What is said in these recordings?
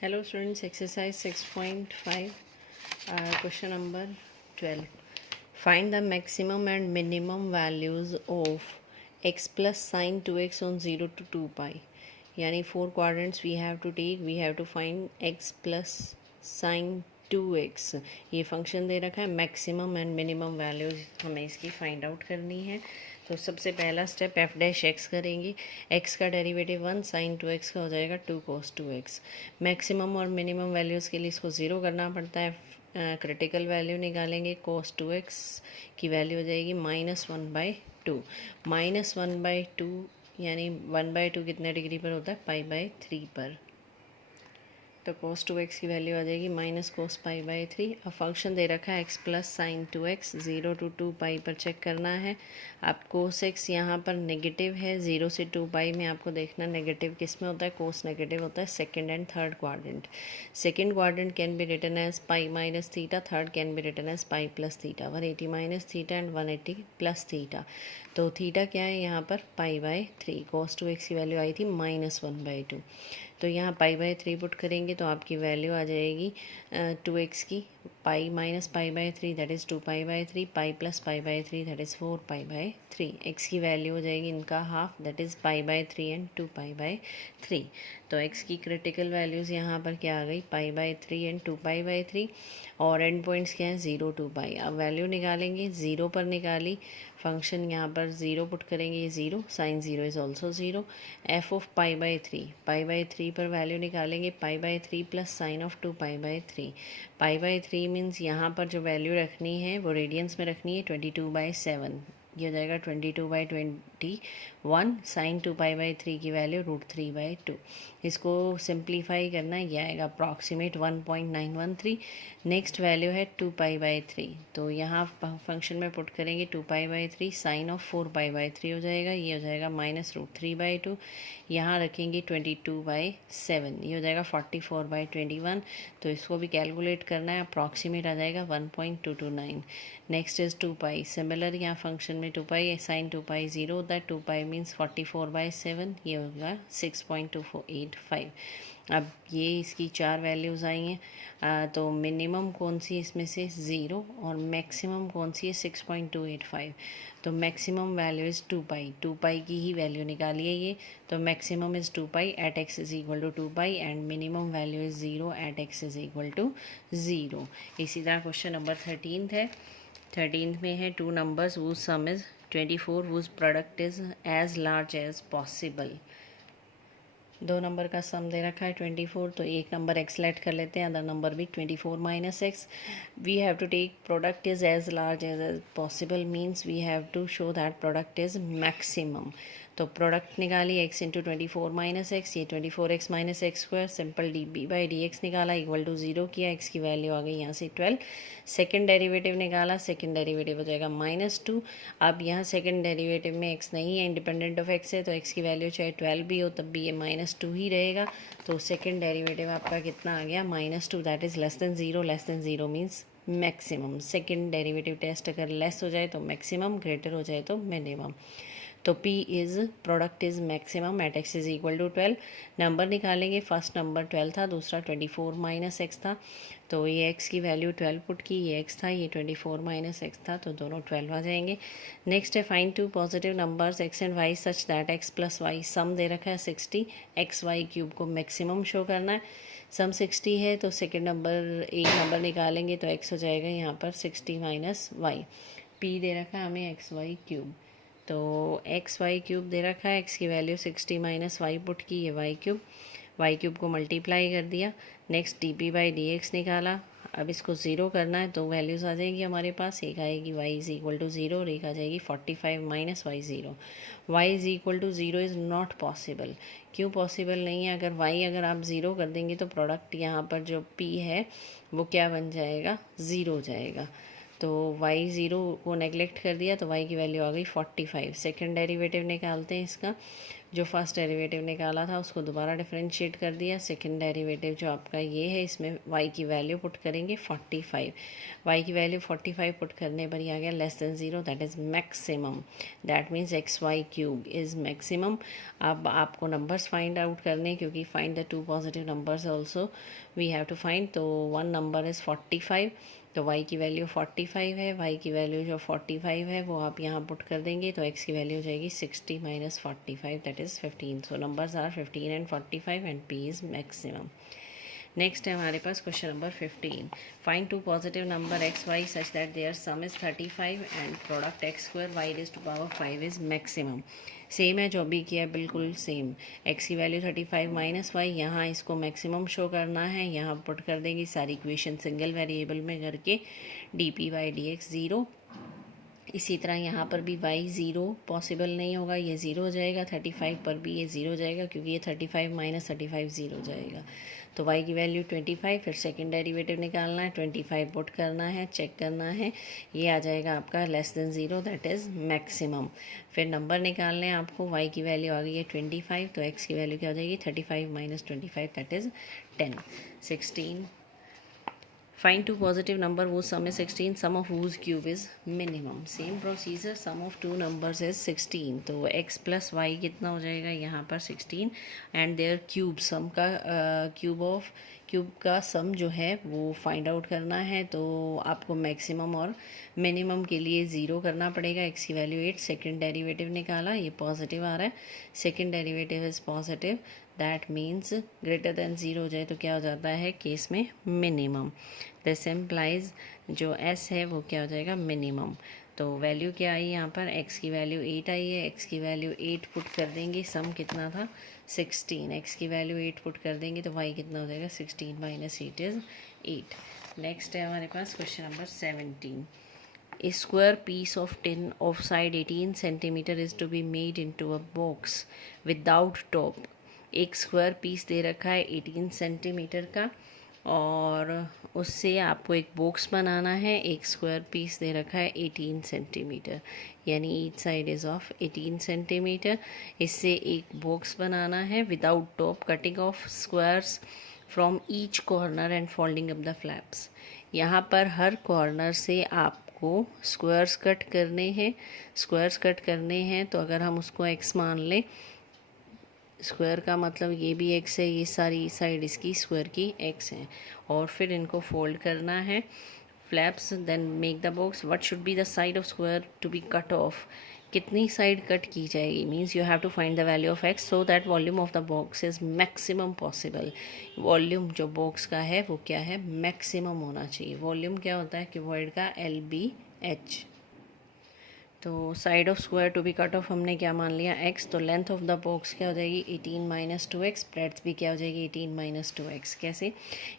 Hello students, exercise 6.5, question number 12. Find the maximum and minimum values of x plus sine 2x on 0 to 2 pi. यानी 4 quadrants we have to take. We have to find x plus sine 2x. ये function दे रखा है. Maximum and minimum values हमें इसकी find out करनी है. तो सबसे पहला स्टेप एफ डैश एक्स करेंगे. एक्स का डेरिवेटिव 1, साइन 2x का हो जाएगा 2 cos 2x. मैक्सिमम और मिनिमम वैल्यूज़ के लिए इसको ज़ीरो करना पड़ता है. क्रिटिकल वैल्यू निकालेंगे. cos 2x की वैल्यू हो जाएगी -1/2. -1/2 यानी 1/2 कितने डिग्री पर होता है? π/3 पर. तो cos 2x की वैल्यू आ जाएगी -cos π/3. अब फंक्शन दे रखा है x plus sign 2x. 0 to 2 पाई पर चेक करना है. अब cos x यहाँ पर नेगेटिव है. 0 से 2 पाई में आपको देखना नेगेटिव किस में होता है. cos नेगेटिव होता है second and third quadrant. Second quadrant can be written as pi minus theta. Third can be written as pi plus theta. 180 minus theta and 180 plus theta. तो थीटा क्या है यहाँ पर? π/3. cos 2x की value आई थी -1/2. तो यहाँ π/3 पुट करेंगे तो आपकी वैल्यू आ जाएगी 2x की. Pi minus π/3 that is 2π/3. Pi plus π/3 that is 4π/3. x की वैल्यू हो जाएगी इनका हाफ दैट इज़ π/3 एंड 2π/3. तो x की क्रिटिकल वैल्यूज़ यहाँ पर क्या आ गई? π/3 एंड 2π/3. और एंड पॉइंट्स क्या है? 0 2 पाई. अब वैल्यू निकालेंगे. 0 पर निकाली. फंक्शन यहाँ पर 0 पुट करेंगे. ये 0. Sine 0 is also 0. F of π/3 पर वैल्यू निकालेंगे. π/3 प्लस साइन ऑफ 2π/3. π/3 मीन्स यहाँ पर जो वैल्यू रखनी है वो रेडियंस में रखनी है 22/7. ये हो जाएगा 22/21. साइन 2π/3 की वैल्यू √3/2. इसको सिंप्लीफाई करना ये आएगा अप्रॉक्सीमेट 1.913. नेक्स्ट वैल्यू है 2π/3. तो यहाँ फंक्शन में पुट करेंगे 2π/3. साइन ऑफ 4π/3 हो जाएगा. ये हो जाएगा -√3/2. यहाँ रखेंगे 22/7. ये हो जाएगा 44/21. तो इसको भी कैलकुलेट करना है. अप्रॉक्सीमेट आ जाएगा 1.229. Next is 2 pi. सिमिलर यहाँ फंक्शन में 2 पाई. साइन 2 पाई 0 होता है. 2 पाई मीन्स 44/7. ये होगा 6.2485. अब ये इसकी 4 वैल्यूज़ आई हैं. तो मिनिमम कौन सी इसमें से? 0. और मैक्सिमम कौन सी है? 6.285. तो maximum value is 2 pi. 2 pi की ही वैल्यू निकालिए ये. तो maximum is 2 pi at x is equal to 2 pi and minimum value is 0 at x is equal to 0. इसी तरह क्वेश्चन नंबर 13 है. 13th में है 2 numbers whose sum is 24 whose product is as large as possible. 2 number का सम दे रखा है 24. तो एक नंबर एक्स लेट कर लेते हैं. अदर नंबर भी 24 minus x. We have to take product is as large as possible means we have to show that product is maximum. तो प्रोडक्ट निकाली x इंटू 24 माइनस एक्स. ये 24x minus x square. Simple dB/dx निकाला equal to 0 किया. x की value आ गई यहाँ से 12. सेकेंड डेरिवेटिव निकाला. सेकेंड डेरिवेटिव हो जाएगा -2. अब यहाँ सेकेंड डेरिवेटिव में x नहीं है, इंडिपेंडेंट ऑफ x है. तो x की वैल्यू चाहे 12 भी हो तब भी ये -2 ही रहेगा. तो सेकेंड डेरिवेटिव आपका कितना आ गया? -2. That is less than 0. Less than 0 means maximum. Second derivative test अगर लेस हो जाए तो मैक्सिमम, ग्रेटर हो जाए तो मिनिमम. तो P is product is maximum at x is equal to 12. Number निकालेंगे. फर्स्ट नंबर 12 था, दूसरा 24 माइनस एक्स था. तो ये x की वैल्यू 12 पुट की. ये x था, ये 24 माइनस एक्स था. तो दोनों 12 आ जाएंगे. नेक्स्ट है find 2 positive numbers x and y such that x plus y. Sum दे रखा है 60. xy³ को मैक्सिमम शो करना है. सम 60 है तो सेकेंड नंबर एक नंबर निकालेंगे तो x हो जाएगा यहाँ पर 60 माइनस वाई. P दे रखा है हमें xy³. तो xy³ दे रखा है. x की वैल्यू 60 माइनस वाई पुट की. ये y³ को मल्टीप्लाई कर दिया. नेक्स्ट dP/dx निकाला. अब इसको 0 करना है तो वैल्यूज़ आ जाएंगी हमारे पास. एक आएगी y इज़ इक्वल टू 0 और एक आ जाएगी 45 minus y 0. y is equal to 0 is not possible. क्यों पॉसिबल नहीं है? अगर आप 0 कर देंगे तो प्रोडक्ट यहाँ पर जो p है वो क्या बन जाएगा? 0 हो जाएगा. तो y 0 को नेगलेक्ट कर दिया तो y की वैल्यू आ गई 45. सेकेंड डेरिवेटिव निकालते हैं इसका. जो फर्स्ट डेरिवेटिव निकाला था उसको दोबारा डिफरेंशिएट कर दिया। सेकंड डेरिवेटिव जो आपका ये है, इसमें y की वैल्यू पुट करेंगे 45। y की वैल्यू 45 पुट करने पर ही आ गया less than 0, that is maximum. That means x y cube is maximum. अब आपको नंबर्स फाइंड आउट करने, क्योंकि find the two positive numbers also we have to find. तो वन नंबर इज़ 45, तो y की वैल्यू 45 है। y की value जो 45 है वो आप यहाँ पुट कर देंगे, तो x की वैल्यू हो जाएगी 60 minus 45, that is 15। So numbers are 15 and 45 and p is maximum. Next है हमारे पास question number 15। Find two positive number x y such that their sum is 35 and product x square y raise to power 5 is maximum. Same है जो भी किया है, बिल्कुल same. X की वैल्यू 35 माइनस वाई, यहाँ इसको मैक्सिमम शो करना है, यहाँ पुट कर देंगे सारी इक्वेशन सिंगल वेरिएबल में करके D P by D x 0। इसी तरह यहाँ पर भी y 0 पॉसिबल नहीं होगा, ये 0 हो जाएगा। 35 पर भी ये 0 हो जाएगा, क्योंकि ये 35 माइनस 35 0 हो जाएगा। तो y की वैल्यू 25, फिर सेकंड डेरिवेटिव निकालना है, 25 पुट करना है, चेक करना है, ये आ जाएगा आपका less than 0, that is maximum. फिर नंबर निकालने हैं आपको, y की वैल्यू आ गई है 25, तो x की वैल्यू क्या हो जाएगी 35 minus 25, that is 10। 16 find two positive number वो sum is 16, sum of whose cube is minimum. Same procedure, sum of two numbers is 16, तो x प्लस वाई कितना हो जाएगा यहाँ पर 16 एंड देयर क्यूब, सम का क्यूब का सम जो है वो फाइंड आउट करना है। तो आपको मैक्सिमम और मिनिमम के लिए 0 करना पड़ेगा। x की वैल्यू 8, सेकेंड डेरिवेटिव निकाला, ये पॉजिटिव आ रहा है, second derivative is positive, that means greater than 0 हो जाए तो क्या हो जाता है केस में मिनिमम। दिस एम्प्लाइज जो s है वो क्या हो जाएगा मिनिमम। तो वैल्यू क्या आई यहाँ पर, x की वैल्यू 8 आई है, x की वैल्यू 8 पुट कर देंगे, सम कितना था 16, x की वैल्यू 8 पुट कर देंगे तो y कितना हो जाएगा 16 माइनस 8 इज़ 8। नेक्स्ट है हमारे पास question number 17। A square piece of tin of side 18 centimeter is to be made into a box without top। एक स्क्वायर पीस दे रखा है 18 सेंटीमीटर का, और उससे आपको एक बॉक्स बनाना है। एक स्क्वायर पीस दे रखा है 18 सेंटीमीटर, यानी each side is of 18 centimetre. इससे एक बॉक्स बनाना है without top, cutting of squares from each corner and folding up the flaps. यहाँ पर हर कॉर्नर से आपको स्क्वायर्स कट करने हैं। स्क्वायर्स कट करने हैं तो अगर हम उसको एक्स मान लें, स्क्वायर का मतलब ये भी एक्स है, ये सारी साइड इसकी स्क्वायर की एक्स है, और फिर इनको फोल्ड करना है flaps, then make the box. What should be the side of square to be cut off, कितनी साइड कट की जाएगी, means you have to find the value of x so that volume of the box is maximum possible. Volume जो box का है वो क्या है, maximum होना चाहिए। वॉल्यूम क्या होता है क्यूबॉइड का, LBH। तो side of square to be cut off हमने क्या मान लिया x, तो लेंथ ऑफ द बॉक्स क्या हो जाएगी 18 माइनस 2x, ब्रेड्थ भी क्या हो जाएगी 18 माइनस 2x। कैसे,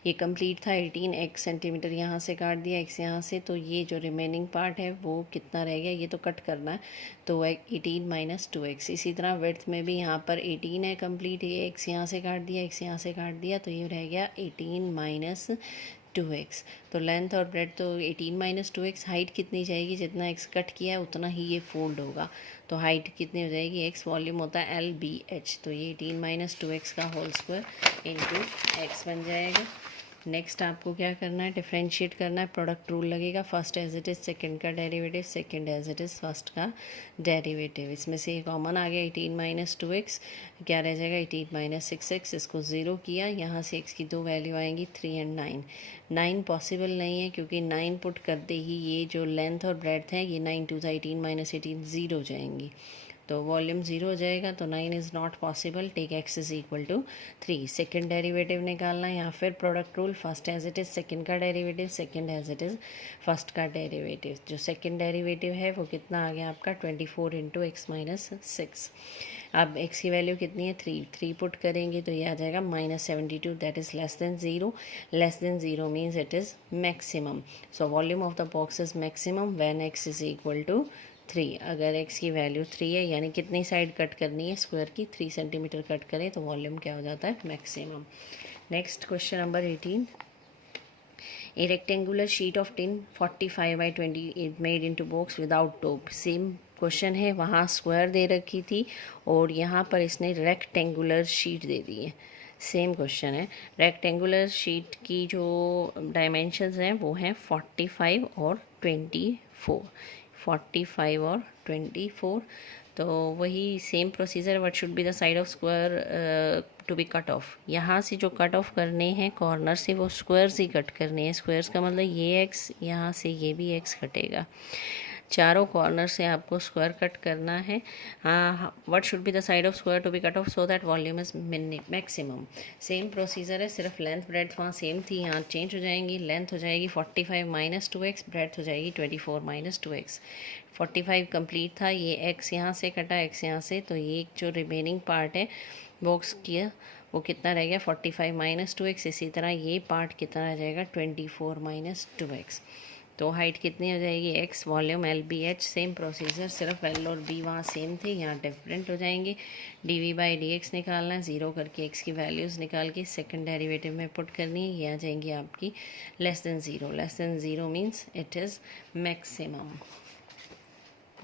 ये कंप्लीट था 18x सेंटीमीटर, यहाँ से काट दिया x यहाँ से, तो ये जो रिमेनिंग पार्ट है वो कितना रह गया, ये तो कट करना है, तो 18 माइनस 2x। इसी तरह विड्थ में भी यहाँ पर 18 है कंप्लीट, ये x यहाँ से काट दिया, x यहाँ से काट दिया, तो ये रह गया 18 माइनस 2x। तो लेंथ और ब्रेड तो 18 माइनस 2x, हाइट कितनी जाएगी, जितना x कट किया है उतना ही ये फोल्ड होगा, तो हाइट कितनी हो जाएगी x, वॉल्यूम होता है LBH, तो ये 18 माइनस 2x का होल स्क्वायर इंटू x बन जाएगा। नेक्स्ट आपको क्या करना है, डिफ्रेंशिएट करना है, प्रोडक्ट रूल लगेगा, first as it is second का derivative, second as it is first का डेरिवेटिव। इसमें से ये कॉमन आ गया 18 माइनस 2x, क्या रह जाएगा 18 माइनस 6x, इसको 0 किया, यहाँ से x की दो वैल्यू आएंगी 3 एंड 9। 9 पॉसिबल नहीं है, क्योंकि 9 पुट करते ही ये जो लेंथ और ब्रेड्थ है ये 9 टू 18 माइनस 18 0 हो जाएंगी, तो वॉल्यूम 0 हो जाएगा, तो 9 is not possible, take x is equal to 3। Second derivative निकालना है, यहाँ फिर product rule, first as it is second का derivative, second as it is first का डेरिवेटिव। जो सेकेंड डेरिवेटिव है वो कितना आ गया आपका 24 इंटू एक्स माइनस 6। अब x की वैल्यू कितनी है 3 पुट करेंगे तो ये आ जाएगा -72, that is less than 0। Less than 0 means it is maximum, so volume of the box is maximum when x is equal to 3। अगर x की वैल्यू 3 है, यानी कितनी साइड कट करनी है स्क्वायर की, 3 सेंटीमीटर कट करें तो वॉल्यूम क्या हो जाता है maximum. Next question number 18। A rectangular sheet of tin 45 by 20 is made into box without top. Same question है, वहाँ स्क्वायर दे रखी थी और यहाँ पर इसने रेक्टेंगुलर शीट दे दी है। सेम क्वेश्चन है। रेक्टेंगुलर शीट की जो डायमेंशंस हैं वो हैं 45 और 24, 45 और 24। तो वही same procedure, what should be the side of square to be cut off. यहाँ से जो कट ऑफ करने हैं कॉर्नर से वो स्क्वायर्स ही कट करने हैं। स्क्वायर्स का मतलब ये एक्स, यहाँ से ये भी एक्स कटेगा। चारों कॉर्नर से आपको स्क्वायर कट करना है। What should be the side of square to be cut off so that volume is maximum. Same procedure है, सिर्फ लेंथ ब्रेड्थ वहाँ सेम थी, यहाँ चेंज हो जाएंगी। लेंथ हो जाएगी 45 माइनस 2x, ब्रेड्थ हो जाएगी 24 माइनस 2x। 45 कंप्लीट था, ये x यहाँ से कटा, x यहाँ से, तो ये जो रिमेनिंग पार्ट है बॉक्स किया वो कितना रह गया 45 माइनस 2x। इसी तरह ये पार्ट कितना रह जाएगा 24 माइनस 2x। तो हाइट कितनी हो जाएगी x, volume LBH। Same procedure, सिर्फ L और B वहाँ सेम थे, यहाँ डिफरेंट हो जाएंगे। dv बाई dx निकालना है, ज़ीरो करके x की वैल्यूज़ निकाल के सेकंड डेरिवेटिव में पुट करनी है। ये आ जाएंगी आपकी less than zero. Less than zero means it is maximum.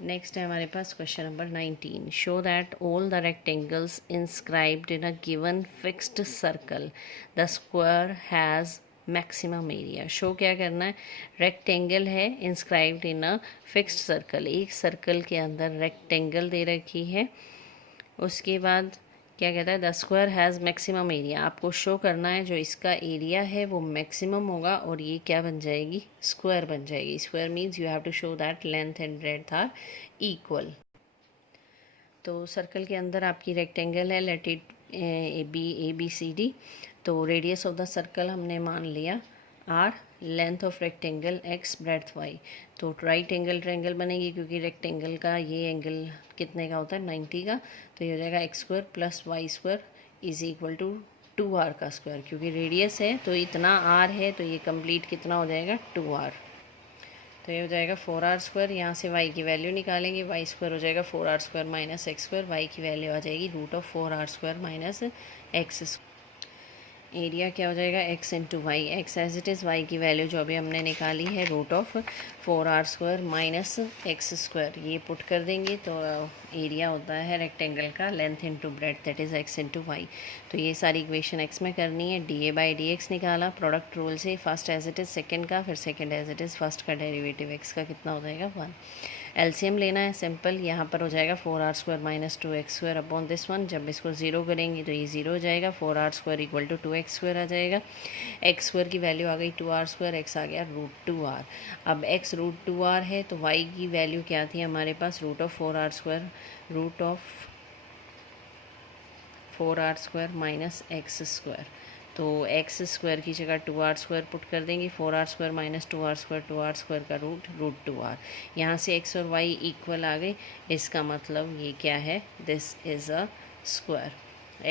Next है हमारे पास question number 19। Show that all the rectangles inscribed in a given fixed circle the square has maximum area. Show क्या करना है, रेक्टेंगल है inscribed in a fixed circle, एक circle के अंदर रेक्टेंगल दे रखी है। उसके बाद क्या कहता है, the square has maximum area. आपको शो करना है जो इसका एरिया है वो मैक्सिमम होगा और ये क्या बन जाएगी, स्क्वायर बन जाएगी। Square means you have to show that length and breadth are equal. तो सर्कल के अंदर आपकी रेक्टेंगल है, let it A B C D. तो रेडियस ऑफ द सर्कल हमने मान लिया r, length of rectangle x, breadth y. तो राइट एंगल ट्रायंगल बनेगी क्योंकि रेक्टेंगल का ये एंगल कितने का होता है 90 का। तो ये हो जाएगा x square plus y square is equal to 2r का स्क्वायर। क्योंकि रेडियस है तो इतना r है, तो ये कंप्लीट कितना हो जाएगा 2r। तो ये हो जाएगा 4r स्क्वायर। यहाँ से y की वैल्यू निकालेंगे, वाई स्क्वायर हो जाएगा 4r square minus x square. Y की वैल्यू आ जाएगी root of 4r square minus x square. Area क्या हो जाएगा x into y, x as it is, y की वैल्यू जो अभी हमने निकाली है root of 4r square minus x square. ये पुट कर देंगे तो एरिया होता है रेक्टेंगल का length into breadth, that is x into y. तो ये सारी इक्वेशन x में करनी है। dA बाई dx निकाला प्रोडक्ट रूल से, first as it is second का, फिर second as it is first का डेरिवेटिव x का कितना हो जाएगा 1। एलसीएम लेना है सिंपल, यहाँ पर हो जाएगा 4r square minus 2x square upon this one. जब इसको ज़ीरो करेंगे तो ये ज़ीरो हो जाएगा, 4r square equal to 2x square आ जाएगा। एक्स स्क्वायर की वैल्यू आ गई 2r स्क्वायर, एक्स आ गया रूट 2r। अब x रूट 2r है तो y की वैल्यू क्या थी हमारे पास, root of 4r square, root of 4r square minus x square. तो एक्स स्क्वायर की जगह 2r स्क्वायर पुट कर देंगे, 4r square minus 2r square, 2r square का रूट 2r। यहाँ से x और y इक्वल आ गए, इसका मतलब ये क्या है, this is a square.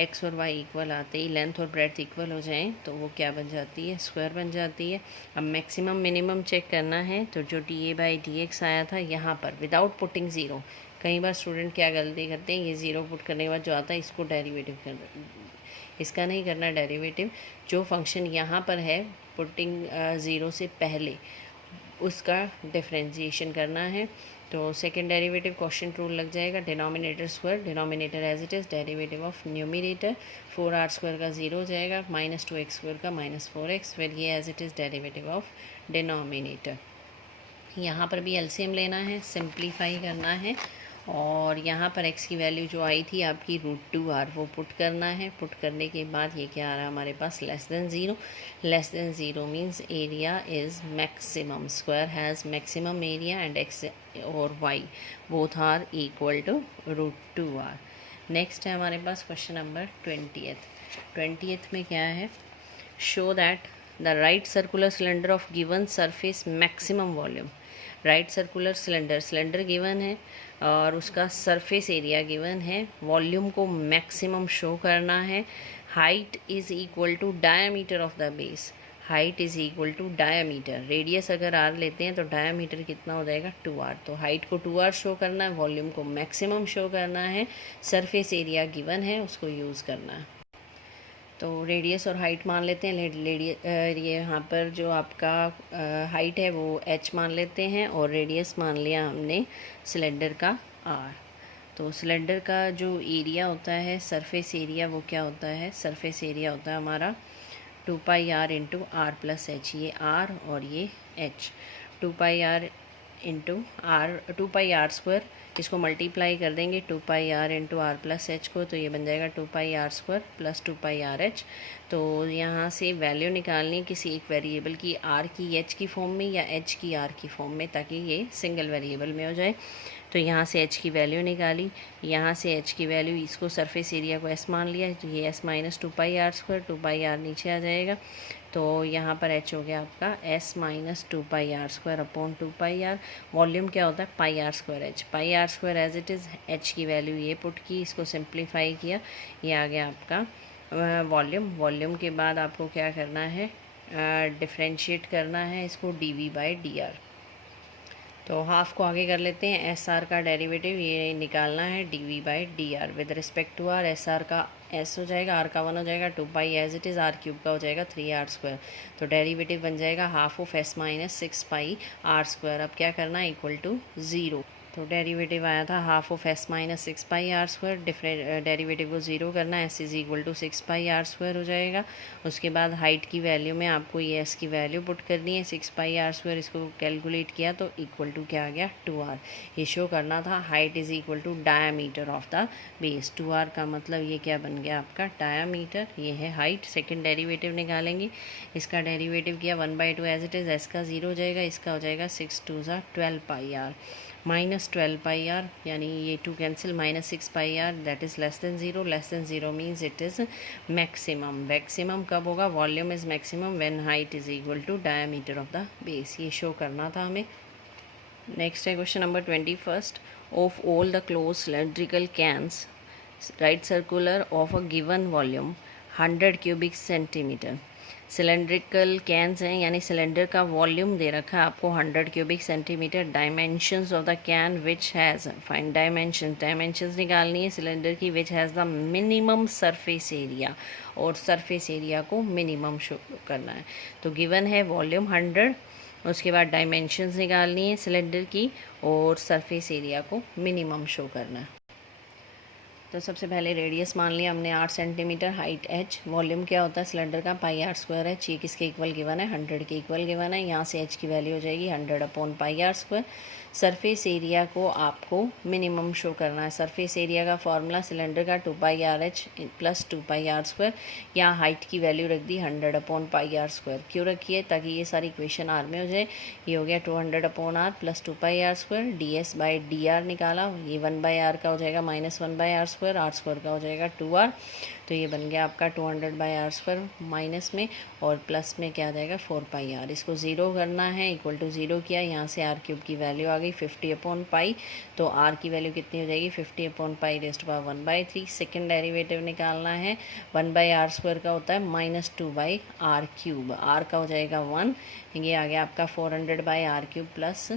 x और y इक्वल आते ही लेंथ और ब्रेड्थ इक्वल हो जाएं तो वो क्या बन जाती है, स्क्वायर बन जाती है। अब मैक्सिमम मिनिमम चेक करना है, तो जो dA बाई dx आया था यहाँ पर विदाउट पुटिंग ज़ीरो। कई बार स्टूडेंट क्या गलती करते हैं, ये ज़ीरो पुट करने के बाद जो आता है इसको डेरिवेटिव कर, इसका नहीं करना डेरिवेटिव। जो फंक्शन यहाँ पर है पुटिंग ज़ीरो से पहले उसका डिफरेंशिएशन करना है। तो सेकंड डेरिवेटिव क्वेश्चन रूल लग जाएगा, denominator square, denominator as it is, derivative of numerator 4r square का ज़ीरो हो जाएगा, माइनस 2x स्क्वायर का माइनस 4x, फिर ये as it is derivative of denominator. यहाँ पर भी एलसीएम लेना है, सिंप्लीफाई करना है और यहाँ पर x की वैल्यू जो आई थी आपकी रूट 2r वो पुट करना है। पुट करने के बाद ये क्या आ रहा है हमारे पास, less than zero. Less than zero means area is maximum, square has maximum area and x और y both are equal to root 2r। Next है हमारे पास क्वेश्चन नंबर 20th में क्या है, show that the right circular cylinder of given surface maximum volume. Right circular cylinder, cylinder given है और उसका सरफेस एरिया गिवन है, वॉल्यूम को मैक्सिमम शो करना है। Height is equal to diameter of the base, height is equal to diameter, radius अगर r लेते हैं तो डायामीटर कितना हो जाएगा 2r। तो हाइट को 2r शो करना है, वॉल्यूम को मैक्सिमम शो करना है, सरफेस एरिया गिवन है उसको यूज़ करना है। तो रेडियस और हाइट मान लेते हैं। ये यहाँ पर जो आपका हाइट है वो h मान लेते हैं और रेडियस मान लिया हमने सिलेंडर का r। तो सिलेंडर का जो एरिया होता है, सरफेस एरिया, वो क्या होता है, सरफेस एरिया होता है हमारा 2πr into r plus h. ये r और ये h, 2πr into r, 2πr square, इसको मल्टीप्लाई कर देंगे 2πr into r plus H को, तो ये बन जाएगा 2πr स्क्वायर प्लस 2πrh। तो यहाँ से वैल्यू निकालनी है किसी एक वेरिएबल की, r की h की फॉर्म में या h की r की फॉर्म में, ताकि ये सिंगल वेरिएबल में हो जाए। तो यहाँ से h की वैल्यू निकाली, यहाँ से h की वैल्यू, इसको सरफेस एरिया को s मान लिया, तो ये s minus 2πr square, 2πr नीचे आ जाएगा। तो यहाँ पर h हो गया आपका s minus 2πr square upon 2πr। Volume क्या होता है, pi r square h, pi r square as it is, h की वैल्यू ये पुट की, इसको सिंप्लीफाई किया, ये आ गया आपका वॉल्यूम। वॉल्यूम के बाद आपको क्या करना है, डिफ्रेंशिएट करना है इसको dv/dr। तो हाफ को आगे कर लेते हैं, एस आर का डेरिवेटिव ये निकालना है dv/dr with respect to r. S r का एस हो जाएगा, आर का 1 हो जाएगा, 2π as it is, r cube का हो जाएगा 3r स्क्वायर। तो डेरिवेटिव बन जाएगा half of s minus 6π r square. अब क्या करना है, इक्वल टू 0। तो डेरिवेटिव आया था half of s minus 6π r square, derivative को 0 करना है, s is equal to 6π r square हो जाएगा। उसके बाद हाइट की वैल्यू में आपको ये s की वैल्यू पुट करनी है, 6π r स्क्वायर, इसको कैलकुलेट किया तो इक्वल टू क्या आ गया, 2r। ये शो करना था height is equal to diameter of the base. 2r का मतलब ये क्या बन गया आपका, डायामीटर, ये है हाइट। सेकेंड डेरिवेटिव निकालेंगे, इसका डेरिवेटिव किया 1/2 एज इट इज़, s का 0 हो जाएगा, इसका हो जाएगा 6 2 12πr माइनस 12πr, यानी ये 2 cancel, minus 6πr, that is less than 0। Less than 0 means it is maximum. Maximum कब होगा, volume is maximum when height is equal to diameter of the base. ये शो करना था हमें। नेक्स्ट है question number 21। Of all the close cylindrical cans right circular of a given volume 100 cubic centimetre. Cylindrical cans हैं, यानी cylinder का volume दे रखा है आपको 100 cubic centimetre. Dimensions of the can which has, find dimensions निकालनी है cylinder की, which has the minimum surface area, और सरफेस एरिया को मिनिमम शो करना है। तो गिवन है वॉल्यूम 100, उसके बाद डायमेंशंस निकालनी है सिलेंडर की, और सरफेस एरिया को मिनिमम शो करना है। तो सबसे पहले रेडियस मान लिया हमने 8 सेंटीमीटर, हाइट h, वॉल्यूम क्या होता है सिलेंडर का, पाई आर स्क्वायर है, ये किसके इक्वल गिवन है, 100 के इक्वल गिवन है। यहाँ से h की वैल्यू हो जाएगी 100 upon pi r square. Surface area को आपको मिनिमम शो करना है। सरफेस एरिया का फॉर्मूला सिलेंडर का 2πrh प्लस 2πr स्क्वायर, यहाँ हाइट की वैल्यू रख दी 100 अपॉन पाई आर स्क्वायर। क्यों रखी है, ताकि ये सारी इक्वेशन आर में हो जाए। ये हो गया 200 upon are plus 2πr square, ds/dr निकाला, ये 1/r का हो जाएगा minus 1/r square, are square का हो जाएगा 2r। तो ये बन गया आपका 200/r स्क्वायर, माइनस में और प्लस में क्या आ जाएगा 4πr। इसको 0 करना है, इक्वल टू 0 किया, यहाँ से r क्यूब की वैल्यू आ गई 50 अपॉन पाई। तो r की वैल्यू कितनी हो जाएगी, 50 upon pi raised to power 1/3। Second derivative निकालना है, 1/r स्क्वायर का होता है माइनस 2/r क्यूब, r का हो जाएगा 1, ये आ गया आपका 400/r cube plus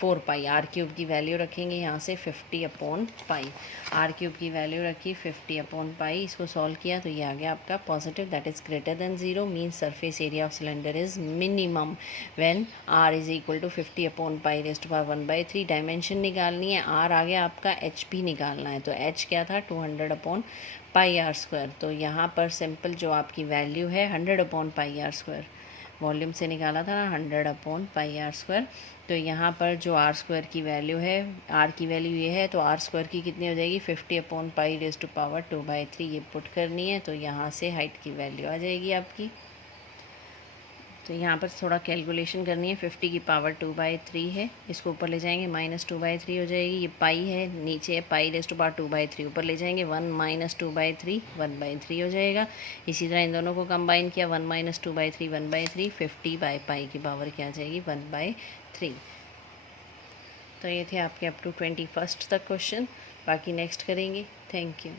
4π। R cube की वैल्यू रखेंगे यहाँ से 50 अपॉन पाई, आर क्यूब की वैल्यू रखी 50 अपॉन पाई। इसको सॉल्व किया तो ये आ गया आपका positive, that is greater than 0, means surface area of cylinder is minimum when r is equal to 50 upon pi raised to power 1/3। Dimension निकालनी है, आर आ गया आपका, एच भी निकालना है। तो एच क्या था, 200 अपॉन पाई आर स्क्वायर। तो यहाँ पर सिंपल जो आपकी वैल्यू है 100 upon pi r square, volume से निकाला था ना 100 अपॉन पाई आर स्क्वायर। तो यहाँ पर जो आर स्क्वायर की वैल्यू है, आर की वैल्यू ये है, तो आर स्क्वायर की कितनी हो जाएगी 50 upon pi raised to power 2/3, ये पुट करनी है। तो यहाँ से हाइट की वैल्यू आ जाएगी आपकी। तो यहाँ पर थोड़ा कैलकुलेशन करनी है, 50 की पावर 2/3 है, इसको ऊपर ले जाएंगे माइनस 2/3 हो जाएगी। ये पाई है, नीचे है पाई रेज़्ड टू पावर 2/3, ऊपर ले जाएंगे 1 माइनस 2/3 1/3 हो जाएगा। इसी तरह इन दोनों को कंबाइन किया, 1 माइनस 2/3 1/3, 50 बाई पाई की पावर क्या आ जाएगी 1/3। तो ये थे आपके अप टू 21 तक क्वेश्चन, बाकी नेक्स्ट करेंगे। Thank you.